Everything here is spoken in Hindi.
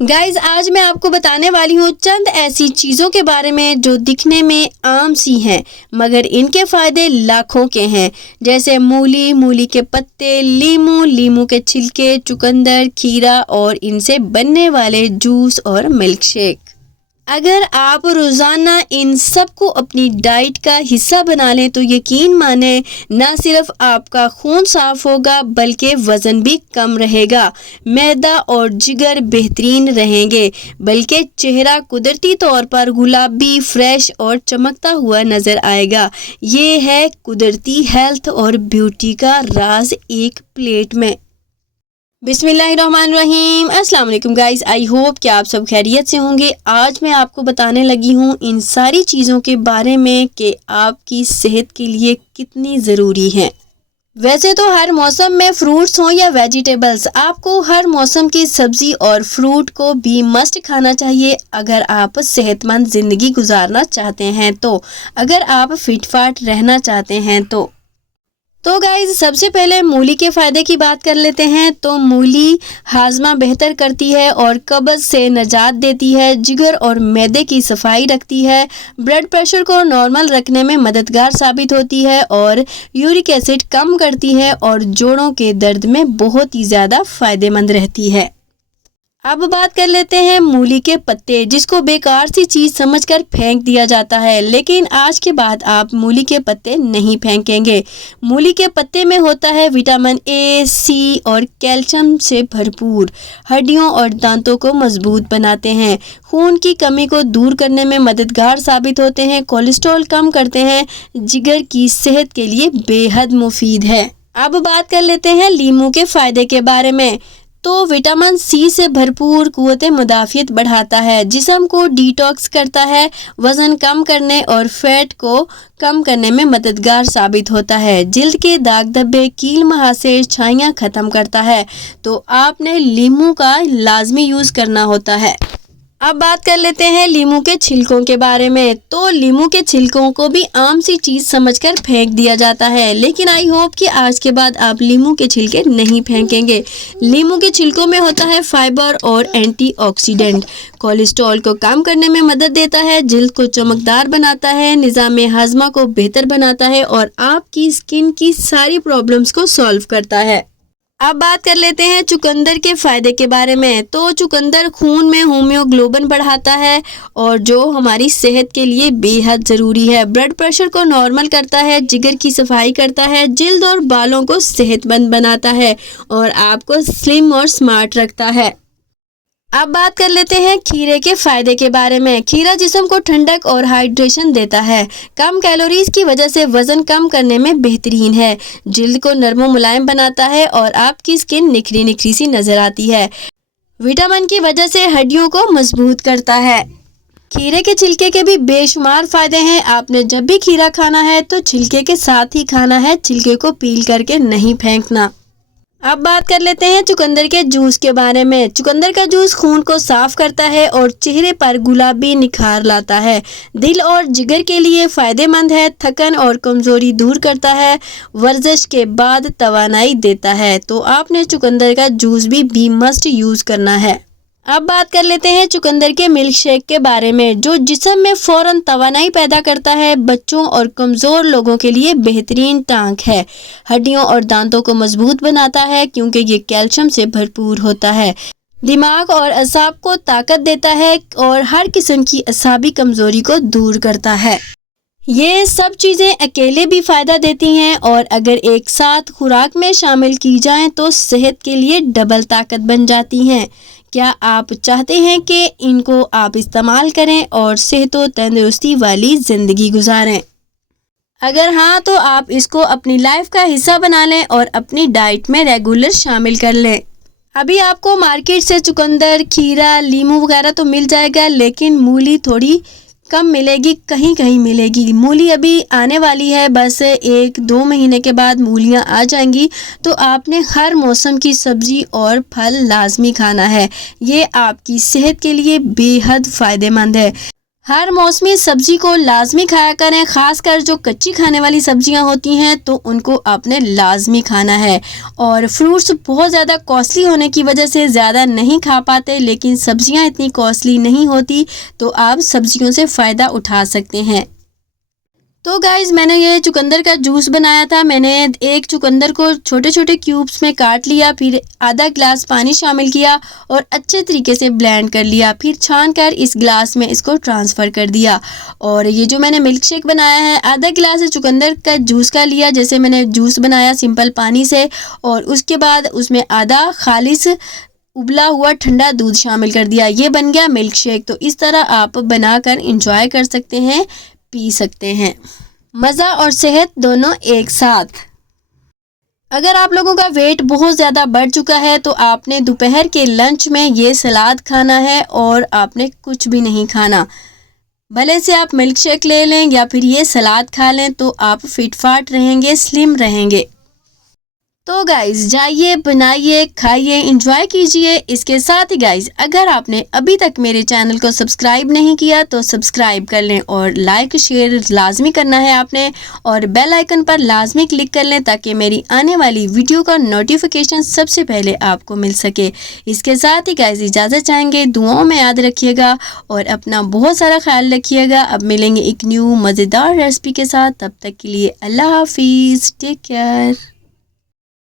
गाइज आज मैं आपको बताने वाली हूँ चंद ऐसी चीज़ों के बारे में जो दिखने में आम सी हैं मगर इनके फायदे लाखों के हैं। जैसे मूली, मूली के पत्ते, लीमू, लीमू के छिलके, चुकंदर, खीरा और इनसे बनने वाले जूस और मिल्क शेक। अगर आप रोज़ाना इन सब को अपनी डाइट का हिस्सा बना लें तो यकीन माने ना सिर्फ आपका खून साफ होगा बल्कि वज़न भी कम रहेगा, मैदा और जिगर बेहतरीन रहेंगे, बल्कि चेहरा कुदरती तौर पर गुलाबी, फ्रेश और चमकता हुआ नज़र आएगा। ये है कुदरती हेल्थ और ब्यूटी का राज एक प्लेट में। बिस्मिल्लाहिर्रहमानिर्रहीम। अस्सलाम वालेकुम गाइस, आई होप कि आप सब खैरियत से होंगे। आज मैं आपको बताने लगी हूँ इन सारी चीज़ों के बारे में कि आपकी सेहत के लिए कितनी ज़रूरी हैं। वैसे तो हर मौसम में फ्रूट्स हों या वेजिटेबल्स, आपको हर मौसम की सब्जी और फ्रूट को भी मस्ट खाना चाहिए अगर आप सेहतमंद ज़िंदगी गुजारना चाहते हैं तो, अगर आप फिट फाट रहना चाहते हैं तो गाइज सबसे पहले मूली के फ़ायदे की बात कर लेते हैं। तो मूली हाजमा बेहतर करती है और कब्ज़ से निजात देती है, जिगर और मैदे की सफाई रखती है, ब्लड प्रेशर को नॉर्मल रखने में मददगार साबित होती है और यूरिक एसिड कम करती है और जोड़ों के दर्द में बहुत ही ज़्यादा फ़ायदेमंद रहती है। अब बात कर लेते हैं मूली के पत्ते, जिसको बेकार सी चीज़ समझकर फेंक दिया जाता है, लेकिन आज के बाद आप मूली के पत्ते नहीं फेंकेंगे। मूली के पत्ते में होता है विटामिन ए, सी और कैल्शियम से भरपूर, हड्डियों और दांतों को मजबूत बनाते हैं, खून की कमी को दूर करने में मददगार साबित होते हैं, कोलेस्ट्रॉल कम करते हैं, जिगर की सेहत के लिए बेहद मुफीद है। अब बात कर लेते हैं लीमू के फ़ायदे के बारे में। तो विटामिन सी से भरपूर कुव्वत मुदाफ़ियत बढ़ाता है, जिस्म को डिटॉक्स करता है, वज़न कम करने और फैट को कम करने में मददगार साबित होता है, जिल्द के दाग धब्बे, कील मुहासे, छाइयाँ ख़त्म करता है। तो आपने लीमू का लाजमी यूज़ करना होता है। अब बात कर लेते हैं लीमू के छिलकों के बारे में। तो लीमू के छिलकों को भी आम सी चीज़ समझकर फेंक दिया जाता है, लेकिन आई होप कि आज के बाद आप लीमू के छिलके नहीं फेंकेंगे। लीमू के छिलकों में होता है फाइबर और एंटीऑक्सीडेंट, कोलेस्ट्रॉल को कम करने में मदद देता है, जिल्द को चमकदार बनाता है, निज़ाम हाजमा को बेहतर बनाता है और आपकी स्किन की सारी प्रॉब्लम्स को सॉल्व करता है। अब बात कर लेते हैं चुकंदर के फ़ायदे के बारे में। तो चुकंदर खून में हीमोग्लोबिन बढ़ाता है और जो हमारी सेहत के लिए बेहद ज़रूरी है, ब्लड प्रेशर को नॉर्मल करता है, जिगर की सफाई करता है, जिल्द और बालों को सेहतमंद बनाता है और आपको स्लिम और स्मार्ट रखता है। अब बात कर लेते हैं खीरे के फ़ायदे के बारे में। खीरा जिस्म को ठंडक और हाइड्रेशन देता है, कम कैलोरीज की वजह से वज़न कम करने में बेहतरीन है, जिल्द को नरम व मुलायम बनाता है और आपकी स्किन निखरी निखरी सी नज़र आती है, विटामिन की वजह से हड्डियों को मजबूत करता है। खीरे के छिलके के भी बेशुमार फ़ायदे हैं। आपने जब भी खीरा खाना है तो छिलके के साथ ही खाना है, छिलके को पील करके नहीं फेंकना। अब बात कर लेते हैं चुकंदर के जूस के बारे में। चुकंदर का जूस खून को साफ करता है और चेहरे पर गुलाबी निखार लाता है, दिल और जिगर के लिए फ़ायदेमंद है, थकन और कमज़ोरी दूर करता है, वर्जिश के बाद तवानाई देता है। तो आपने चुकंदर का जूस भी मस्ट यूज़ करना है। अब बात कर लेते हैं चुकंदर के मिल्क शेक के बारे में, जो जिस्म में फ़ौरन तवानाई पैदा करता है, बच्चों और कमज़ोर लोगों के लिए बेहतरीन टांक है, हड्डियों और दांतों को मजबूत बनाता है क्योंकि ये कैल्शियम से भरपूर होता है, दिमाग और असाब को ताकत देता है और हर किस्म की असाबी कमज़ोरी को दूर करता है। ये सब चीज़ें अकेले भी फ़ायदा देती हैं और अगर एक साथ खुराक में शामिल की जाएं तो सेहत के लिए डबल ताकत बन जाती हैं। क्या आप चाहते हैं कि इनको आप इस्तेमाल करें और सेहत व तंदुरुस्ती वाली ज़िंदगी गुजारें? अगर हाँ तो आप इसको अपनी लाइफ का हिस्सा बना लें और अपनी डाइट में रेगुलर शामिल कर लें। अभी आपको मार्केट से चुकंदर, खीरा, लीमू वगैरह तो मिल जाएगा, लेकिन मूली थोड़ी कम मिलेगी, कहीं कहीं मिलेगी। मूली अभी आने वाली है, बस 1-2 महीने के बाद मूलियाँ आ जाएंगी। तो आपने हर मौसम की सब्ज़ी और फल लाजमी खाना है, ये आपकी सेहत के लिए बेहद फ़ायदेमंद है। हर मौसमी सब्जी को लाजमी खाया करें, खासकर जो कच्ची खाने वाली सब्जियां होती हैं तो उनको आपने लाजमी खाना है। और फ्रूट्स बहुत ज़्यादा कॉस्टली होने की वजह से ज़्यादा नहीं खा पाते, लेकिन सब्जियां इतनी कॉस्टली नहीं होती तो आप सब्जियों से फ़ायदा उठा सकते हैं। तो गाइज़ मैंने ये चुकंदर का जूस बनाया था। मैंने एक चुकंदर को छोटे छोटे क्यूब्स में काट लिया, फिर आधा गिलास पानी शामिल किया और अच्छे तरीके से ब्लेंड कर लिया, फिर छान कर इस गिलास में इसको ट्रांसफ़र कर दिया। और ये जो मैंने मिल्क शेक बनाया है, आधा गिलास चुकंदर का जूस का लिया, जैसे मैंने जूस बनाया सिंपल पानी से, और उसके बाद उसमें आधा खालिस उबला हुआ ठंडा दूध शामिल कर दिया। ये बन गया मिल्क शेक। तो इस तरह आप बनाकर इंजॉय कर सकते हैं, पी सकते हैं। मज़ा और सेहत दोनों एक साथ। अगर आप लोगों का वेट बहुत ज़्यादा बढ़ चुका है तो आपने दोपहर के लंच में ये सलाद खाना है और आपने कुछ भी नहीं खाना। भले से आप मिल्क शेक ले लें या फिर ये सलाद खा लें तो आप फिट फाट रहेंगे, स्लिम रहेंगे। तो गाइज़ जाइए, बनाइए, खाइए, एंजॉय कीजिए। इसके साथ ही गाइज़ अगर आपने अभी तक मेरे चैनल को सब्सक्राइब नहीं किया तो सब्सक्राइब कर लें और लाइक शेयर लाजमी करना है आपने, और बेल आइकन पर लाजमी क्लिक कर लें ताकि मेरी आने वाली वीडियो का नोटिफिकेशन सबसे पहले आपको मिल सके। इसके साथ ही गाइज़ इजाज़त चाहेंगे, दुआओं में याद रखिएगा और अपना बहुत सारा ख्याल रखिएगा। अब मिलेंगे एक न्यू मज़ेदार रेसिपी के साथ, तब तक के लिए अल्लाह हाफिज़, टेक केयर।